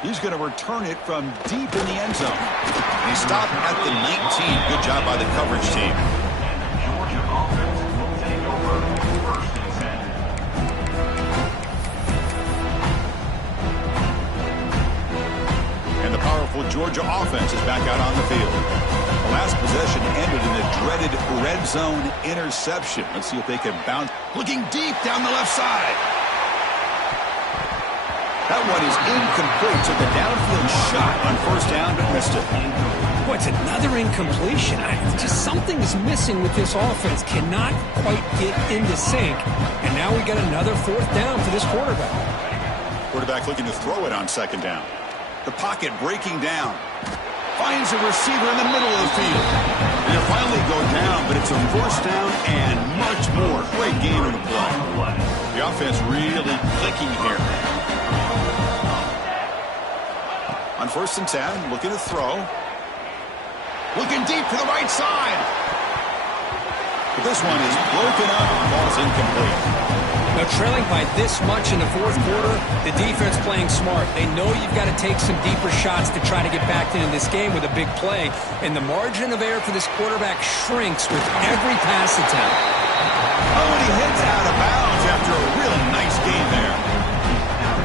He's going to return it from deep in the end zone. And he stopped at the 19. Good job by the coverage team. And the powerful Georgia offense is back out on the field. The last possession ended in a dreaded red zone interception. Let's see if they can bounce. Looking deep down the left side. That one is incomplete. Took a downfield shot on first down, but missed it. Boy, it's another incompletion. Just something is missing with this offense. Cannot quite get into sync. And now we got another fourth down for this quarterback. Quarterback looking to throw it on second down. The pocket breaking down. Finds a receiver in the middle of the field. And they'll finally go down, but it's a first down and much more. Great game in the play. The offense really clicking here. On first and 10, looking to throw. Looking deep to the right side. But this one is broken up. Ball's incomplete. Now, trailing by this much in the fourth quarter, the defense playing smart. They know you've got to take some deeper shots to try to get back into this game with a big play. And the margin of error for this quarterback shrinks with every pass attempt. Oh, and he heads out of bounds after a really nice game there.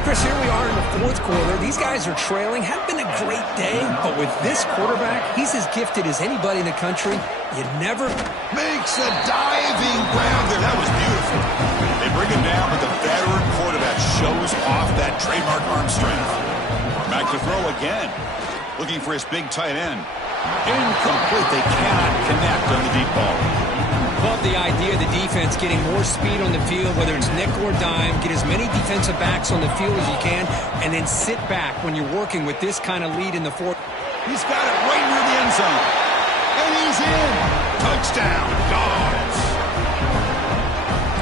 Chris, here we are in the fourth quarter. These guys are trailing. Hadn't been a great day, but with this quarterback, he's as gifted as anybody in the country. You never... Makes a diving grab there. That was beautiful. They bring him down, but the veteran quarterback shows off that trademark arm strength. Back to throw again. Looking for his big tight end. Incomplete. They cannot connect on the deep ball. Love the idea of the defense getting more speed on the field, whether it's nickel or dime, get as many defensive backs on the field as you can, and then sit back when you're working with this kind of lead in the fourth. He's got it right near the end zone. And he's in. Touchdown, Dogs.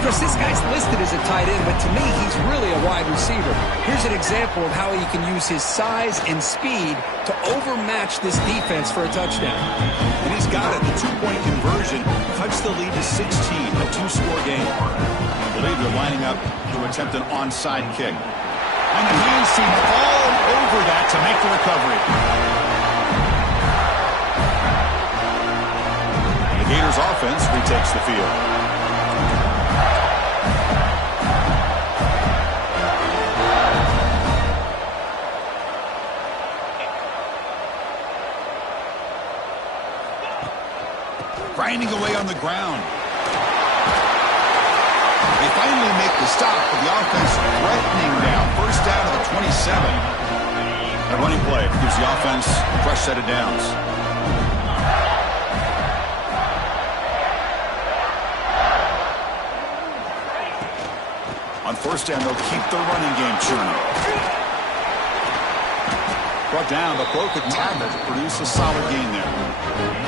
Chris, this guy's listed as a tight end, but to me, he's really a wide receiver. Here's an example of how he can use his size and speed to overmatch this defense for a touchdown. And he's got it. The two-point conversion cuts the lead to 16, a two-score game. I believe they're lining up to attempt an onside kick. And the hands seem all over that to make the recovery. The Gators offense retakes the field. grinding away on the ground. They finally make the stop, but the offense threatening now. First down to the 27. A running play gives the offense a fresh set of downs. On first down, they'll keep the running game churning. Brought down, but broke a tackle to produce a solid gain there.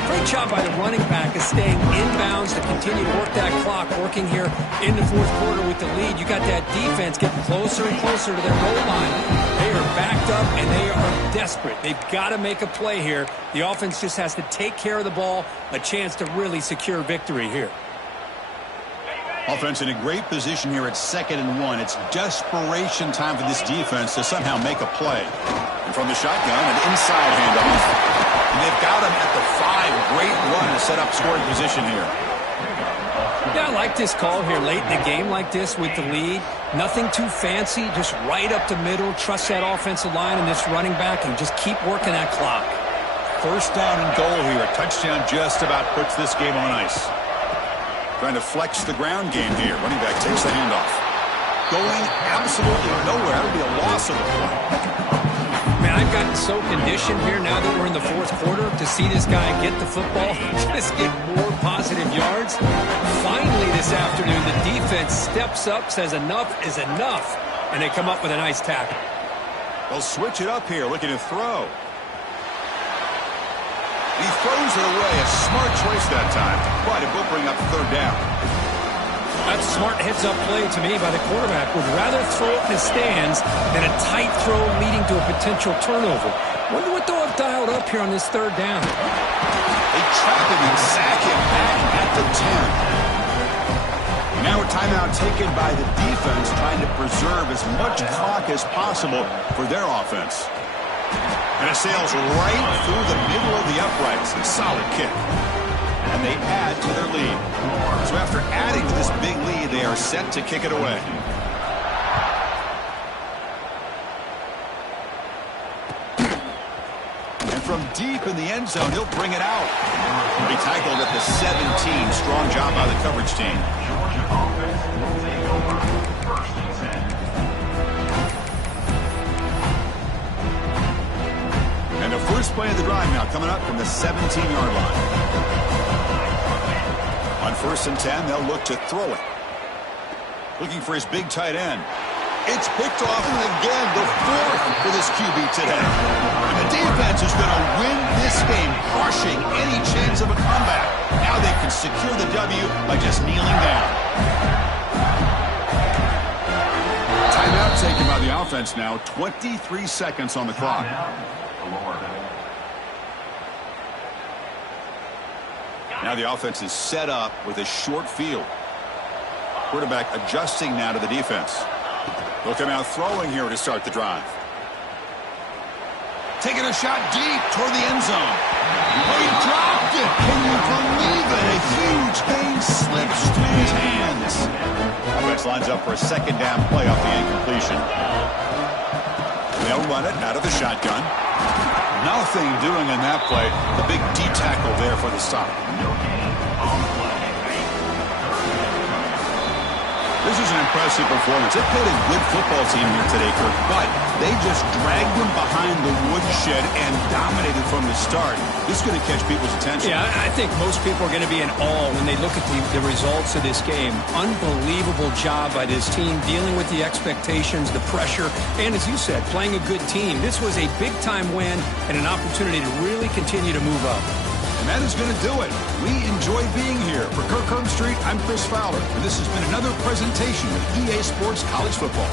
Great job by the running back of staying inbounds to continue to work that clock, working here in the fourth quarter with the lead. You got that defense getting closer and closer to their goal line. They are backed up, and they are desperate. They've got to make a play here. The offense just has to take care of the ball, a chance to really secure victory here. Offense in a great position here at 2nd and 1. It's desperation time for this defense to somehow make a play. And from the shotgun, an inside handoff. And they've got him at the 5. Great run to set up scoring position here. Yeah, I like this call here late in the game like this with the lead. Nothing too fancy, just right up the middle. Trust that offensive line and this running back and just keep working that clock. First down and goal here. A touchdown just about puts this game on ice. Trying to flex the ground game here. Running back takes the handoff. Going absolutely nowhere. That would be a loss of the play. Man, I've gotten so conditioned here now that we're in the fourth quarter to see this guy get the football, just get more positive yards. Finally this afternoon, the defense steps up, says enough is enough, and they come up with a nice tackle. They'll switch it up here, looking to throw. He throws it away. A smart choice that time, but it will bring up third down. That's a smart heads-up play to me by the quarterback. Would rather throw it in the stands than a tight throw leading to a potential turnover. Wonder what they'll have dialed up here on this third down. They trap him and sack him back at the 10. Now a timeout taken by the defense, trying to preserve as much clock as possible for their offense. And it sails right through the middle of the uprights. A solid kick. And they add to their lead. So after adding to this big lead, they are set to kick it away. And from deep in the end zone, he'll bring it out. He'll be tackled at the 17. Strong job by the coverage team. And the first play of the drive now coming up from the 17-yard line. On first and 10, they'll look to throw it. Looking for his big tight end. It's picked off, and again, the 4th for this QB today. And the defense is going to win this game, crushing any chance of a comeback. Now they can secure the W by just kneeling down. Timeout taken by the offense now. 23 seconds on the clock. Now the offense is set up with a short field. Quarterback adjusting now to the defense. Look at out throwing here to start the drive. Taking a shot deep toward the end zone. Oh, he dropped it. Can you believe it? A huge gain slips through his hands. Offense lines up for a second down play off the incompletion. They'll run it out of the shotgun. Nothing doing in that play. The big D tackle there for the stop. This is an impressive performance. They played a good football team here today, Kirk, but they just dragged them behind the woodshed and dominated from the start. This is going to catch people's attention. Yeah, I think most people are going to be in awe when they look at the results of this game. Unbelievable job by this team, dealing with the expectations, the pressure, and as you said, playing a good team. This was a big-time win and an opportunity to really continue to move up. And that is going to do it. We enjoy being here. For Kirk Street, I'm Chris Fowler, and this has been another presentation of EA Sports College Football.